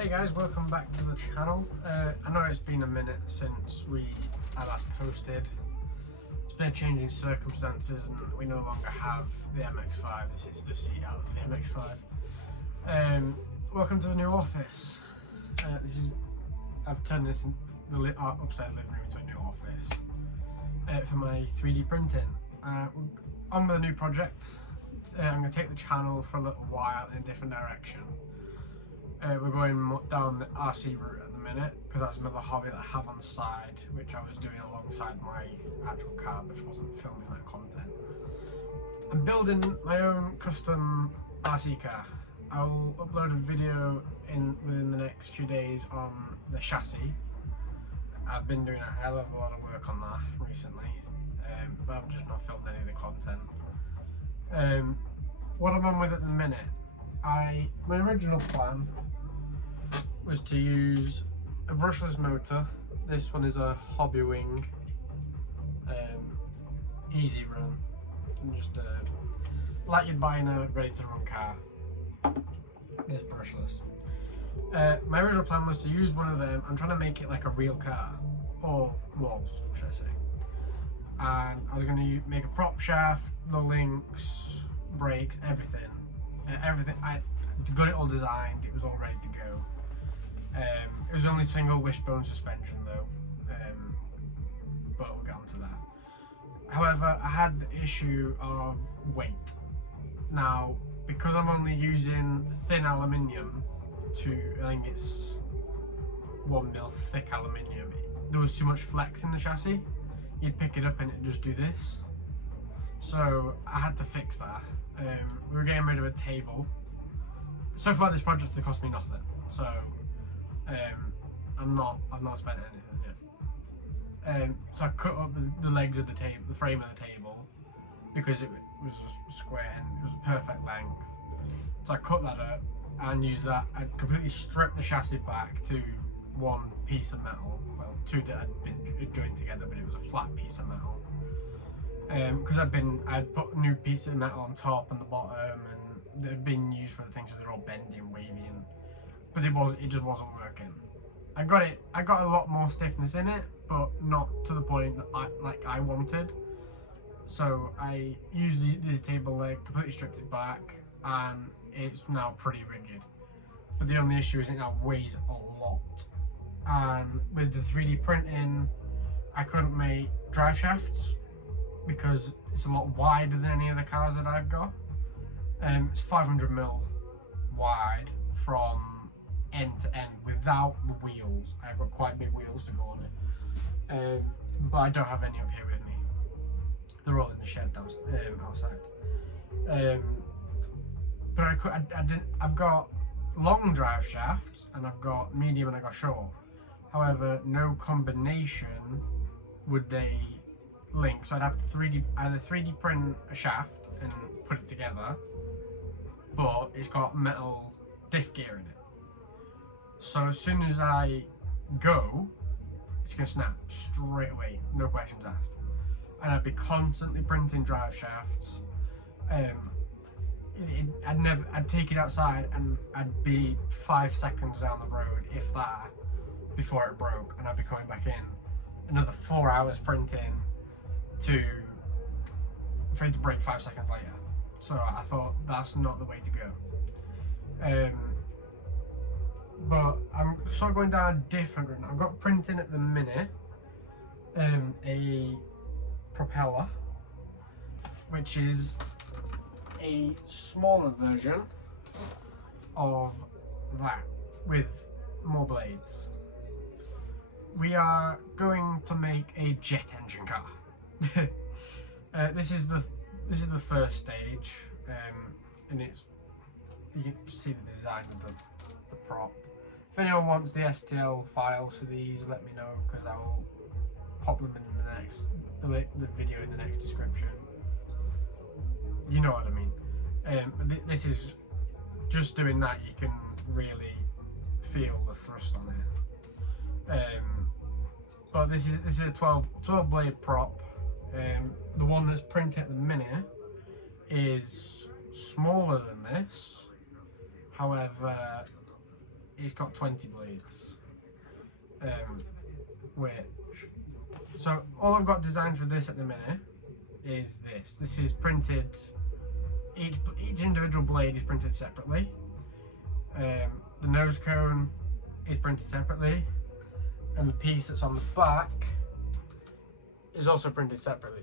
Hey guys, welcome back to the channel. I know it's been a minute since I last posted. It's been a change in circumstances and we no longer have the MX-5. This is the seat out of the MX-5. Welcome to the new office. I've turned this in the upstairs living room into a new office for my 3D printing. On with a new project. I'm going to take the channel for a little while in a different direction. We're going down the RC route at the minute because that's another hobby that I have on the side, which I was doing alongside my actual car, which wasn't filming that content. I'm building my own custom RC car. I'll upload a video within the next few days on the chassis. I've been doing a hell of a lot of work on that recently, but I've just not filmed any of the content. What I'm on with at the minute, my original plan was to use a brushless motor. This one is a Hobbywing easy run, just like you'd buy in a ready to run car. It's brushless. My original plan was to use one of them. I'm trying to make it like a real car, or was, should I say. And I was going to make a prop shaft, the links, brakes, everything. I got it all designed. It was all ready to go. It was only single wishbone suspension though, but we'll get onto that. However, I had the issue of weight. Now, because I'm only using thin aluminium I think it's 1mm thick aluminium, there was too much flex in the chassis. You'd pick it up and it'd just do this. So I had to fix that. We were getting rid of a table. So far this project has cost me nothing, so I've not spent anything yet. So I cut up the legs of the table, the frame of the table, because it was square and it was perfect length. So I cut that up and used that. I completely stripped the chassis back to one piece of metal, well, two that had been joined together, but it was a flat piece of metal. Because I'd put new pieces of metal on top and the bottom, and they'd been used for the things, so they're all bendy and wavy, but it just wasn't working. I got a lot more stiffness in it, but not to the point that I wanted. So I used this table leg, completely stripped it back, and it's now pretty rigid. But the only issue is it now weighs a lot. And with the 3D printing, I couldn't make drive shafts because it's a lot wider than any of the cars that I've got. It's 500mm wide from end to end without the wheels. I've got quite big wheels to go on it, but I don't have any up here with me. They're all in the shed outside. But I've got long drive shafts and I've got medium and I've got short. However, no combination would they link, so I'd have to either 3D print a shaft and put it together, but it's got metal diff gear in it. So as soon as I go, it's going to snap straight away, no questions asked. And I'd be constantly printing drive shafts. I'd take it outside and I'd be 5 seconds down the road, if that, before it broke, and I'd be coming back in another 4 hours printing for it to break 5 seconds later. So I thought that's not the way to go. But I'm sort of going down a different route. I've got printing at the minute a propeller, which is a smaller version of that with more blades. We are going to make a jet engine car. This is the first stage, and you can see the design of the prop. If anyone wants the STL files for these, let me know, because I will pop them in the video in the next description. You know what I mean. This is just doing that, you can really feel the thrust on it. But this is a 12 blade prop. The one that's printed at the minute is smaller than this. However, it's got 20 blades. Which, so all I've got designed for this at the minute is this. This is printed, each individual blade is printed separately. The nose cone is printed separately, and the piece that's on the back is also printed separately.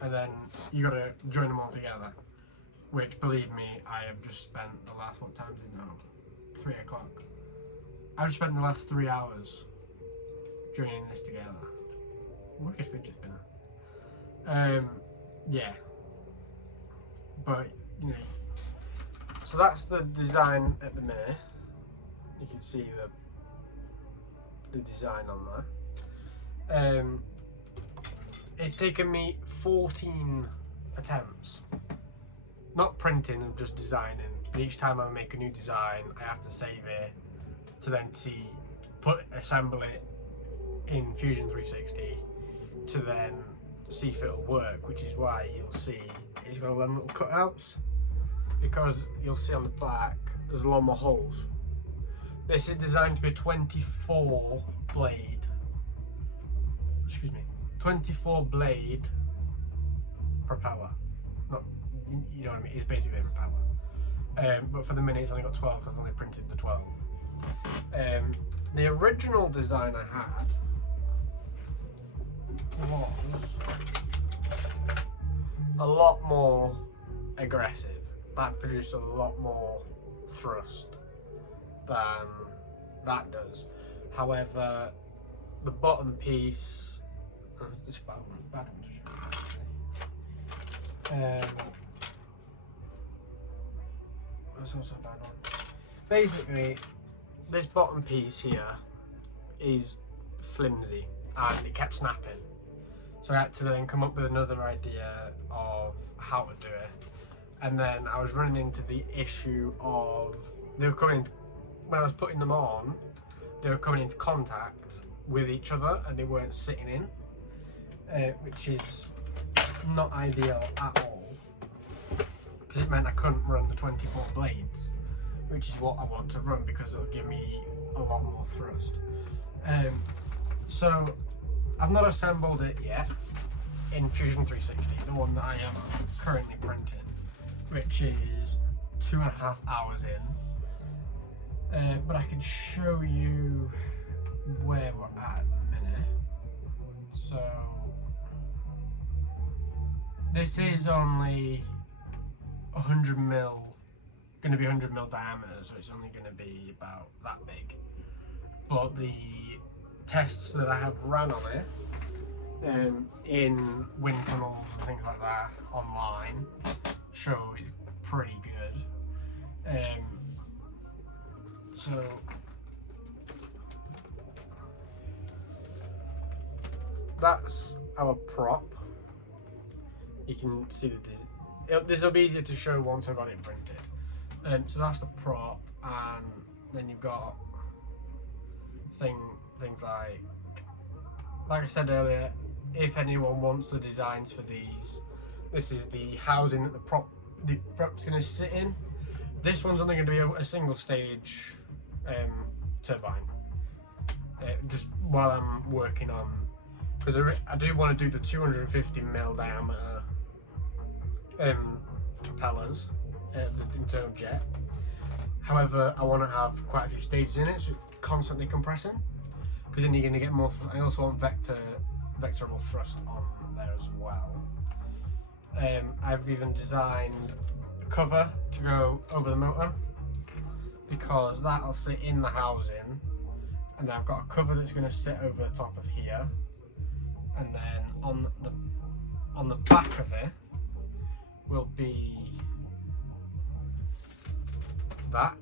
And then you got to join them all together, which, believe me, I have just spent the last, what time is it now? 3 o'clock. I've spent the last 3 hours joining this together. Wicked fidget spinner. Yeah. But, you know, so that's the design at the minute. You can see the design on there. It's taken me 14 attempts. Not printing and just designing. But each time I make a new design, I have to save it to then assemble it in Fusion 360 to then see if it'll work, which is why you'll see it's got 11 little cutouts, because you'll see on the back there's a lot more holes. This is designed to be a 24 blade propeller. Not, you know what I mean, it's basically a propeller. But for the minute it's only got 12, so I've only printed the 12. The original design I had was a lot more aggressive. That produced a lot more thrust than that does. However, the bottom piece, it's a bad one to show actually. That's also a bad one. Basically, this bottom piece here is flimsy and it kept snapping. So I had to then come up with another idea of how to do it. And then I was running into the issue of when I was putting them on, they were coming into contact with each other and they weren't sitting in, which is not ideal at all, because it meant I couldn't run the 24 blades, which is what I want to run because it'll give me a lot more thrust. So I've not assembled it yet in Fusion 360, the one that I am currently printing, which is 2.5 hours in. But I can show you where we're at the minute. So this is only 100 mil, going to be 100 mil diameter, so it's only going to be about that big. But the tests that I have run on it in wind tunnels and things like that online show it's pretty good. So that's our prop. You can see this will be easier to show once I've got it printed. So that's the prop, and then you've got things like I said earlier, if anyone wants the designs for these, this is the housing that the prop's going to sit in. This one's only going to be a single stage turbine, just while I'm working on, because I do want to do the 250 mil diameter propellers, the internal jet. However, I want to have quite a few stages in it, so it's constantly compressing, because then you're going to get more. I also want vectorable thrust on there as well. I've even designed a cover to go over the motor, because that'll sit in the housing, and then I've got a cover that's going to sit over the top of here, and then on the back of it will be that.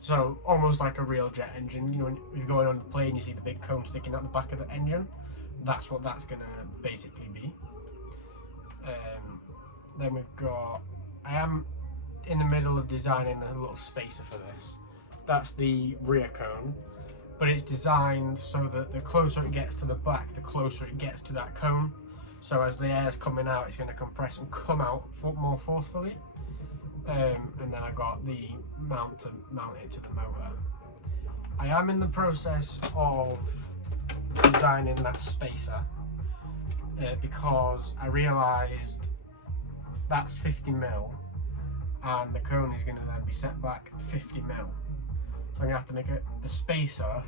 So almost like a real jet engine. You know, when you're going on the plane, you see the big cone sticking out the back of the engine. That's what that's going to basically be. Then we've got, I am in the middle of designing a little spacer for this. That's the rear cone, but it's designed so that the closer it gets to the back, the closer it gets to that cone. So as the air's coming out, it's going to compress and come out more forcefully. and then I got the mount to mount it to the motor. I am in the process of designing that spacer because I realised that's 50mm and the cone is going to then be set back 50mm. So I'm going to have to make a spacer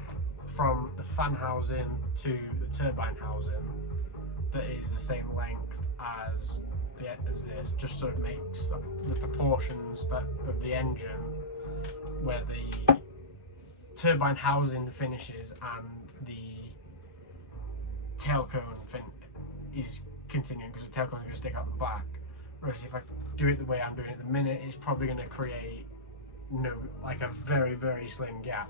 from the fan housing to the turbine housing that is the same length as this, just so it makes the proportions of the engine where the turbine housing finishes and the tail cone is continuing, because the tail cone is going to stick out the back. Whereas if I do it the way I'm doing it at the minute, it's probably going to create like a very, very slim gap,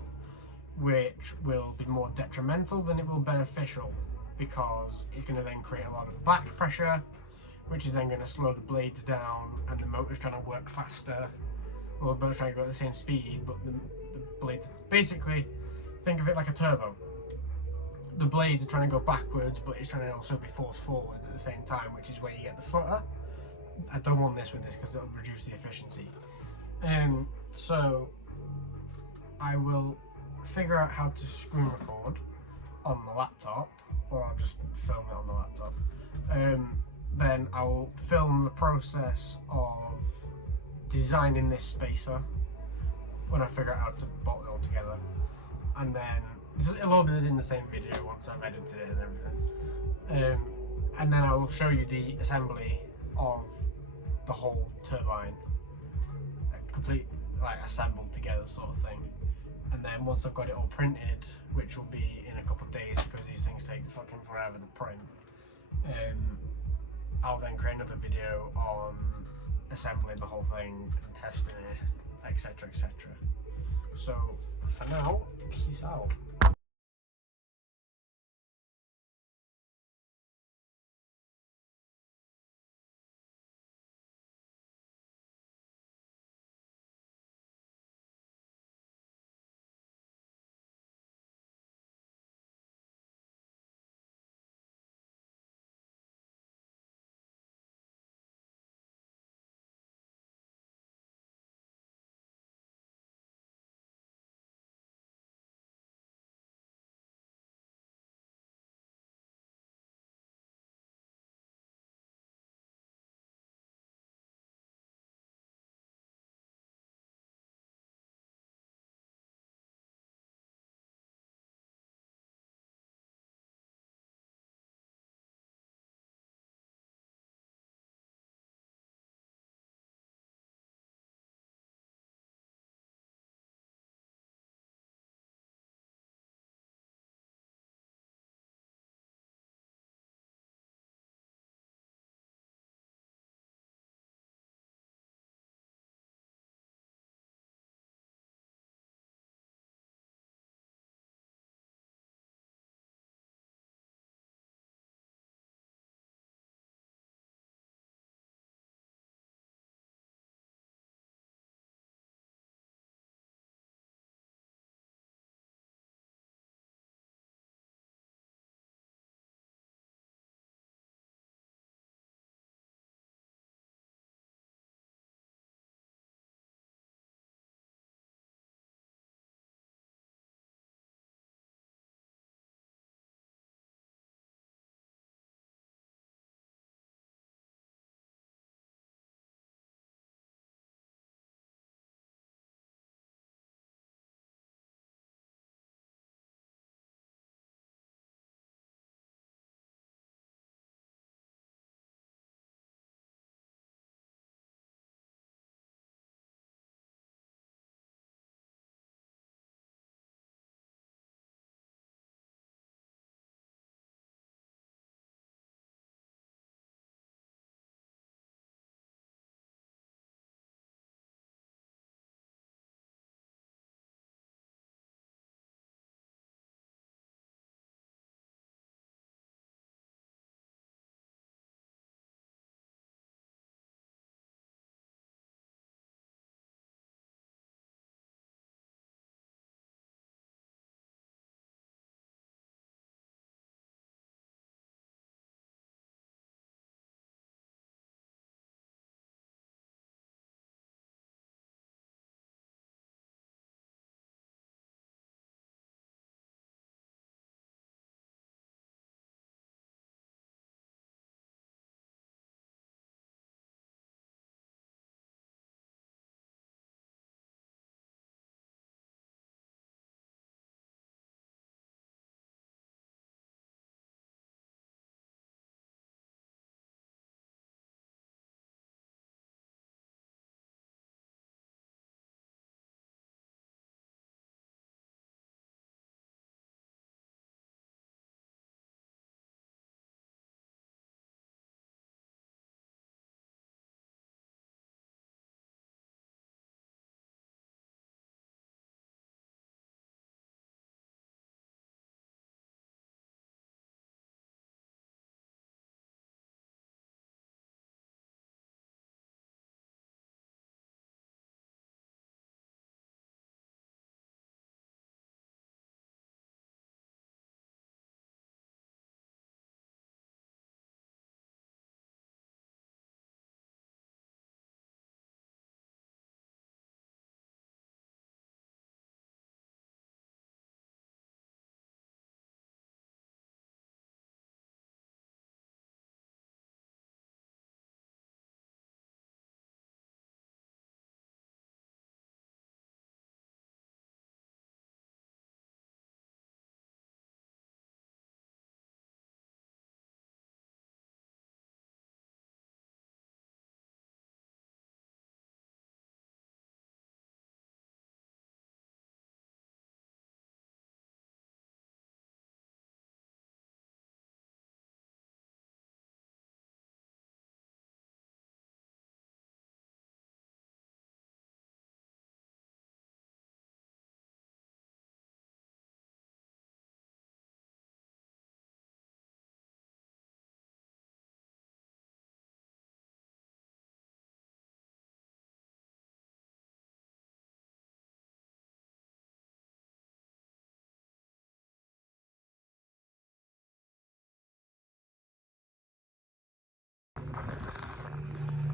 which will be more detrimental than it will beneficial, because it's going to then create a lot of back pressure, which is then going to slow the blades down, and the motor's trying to work faster. Well, the motor's trying to go at the same speed, but the blades, basically, think of it like a turbo. The blades are trying to go backwards, but it's trying to also be forced forwards at the same time, which is where you get the flutter. I don't want this with this because it'll reduce the efficiency. So I will figure out how to screen record on the laptop, or I'll just film it on the laptop. Then I will film the process of designing this spacer when I figure out how to bolt it all together, and then it'll all be in the same video once I've edited it and everything. And then I will show you the assembly of the whole turbine, complete, like assembled together sort of thing. And then once I've got it all printed, which will be in a couple of days because these things take fucking forever to print, I'll then create another video on assembling the whole thing and testing it, etc, etc. So for now, peace out.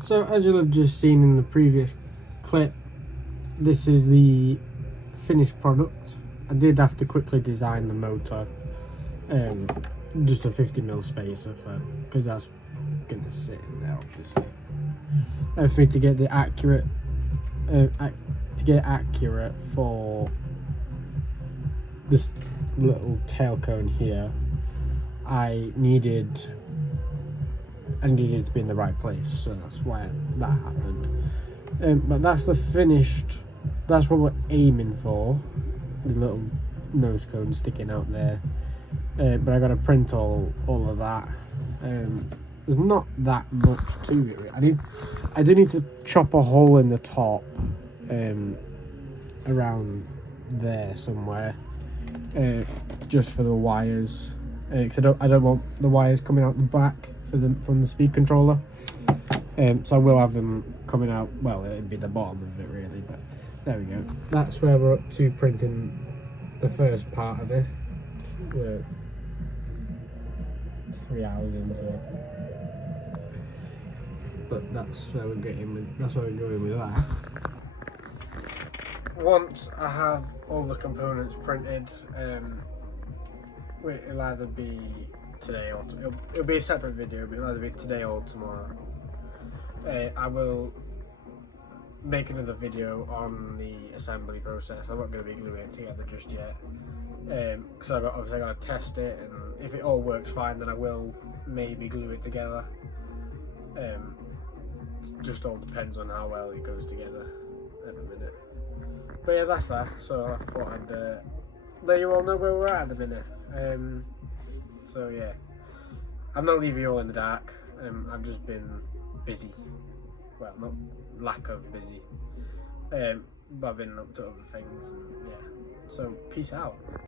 So as you'll have just seen in the previous clip, this is the finished product. I did have to quickly design the motor, just a 50mm spacer because that's going to sit in there obviously. For me to get the accurate, for this little tail cone here, I needed it to be in the right place, so that's why that happened. But that's the finished, that's what we're aiming for, the little nose cone sticking out there. But I got to print all of that. There's not that much to it. I do need to chop a hole in the top, around there somewhere, just for the wires. Cause I don't want the wires coming out the back from the speed controller. So I will have them coming out. Well, it'd be the bottom of it really, but there we go. That's where we're up to printing the first part of it. We're 3 hours into it, but that's where we're going with that. Once I have all the components printed, it'll either be today or it'll be a separate video, but it'll either be today or tomorrow. I will make another video on the assembly process. I'm not going to be gluing it together just yet, because obviously I got to test it, and if it all works fine, then I will maybe glue it together. Just all depends on how well it goes together at the minute. But yeah, that's that. So I thought I'd let you all know where we're at the minute. So yeah, I'm not leaving you all in the dark. I've just been busy. Well, not lack of busy. But I've been up to other things. And yeah. So peace out.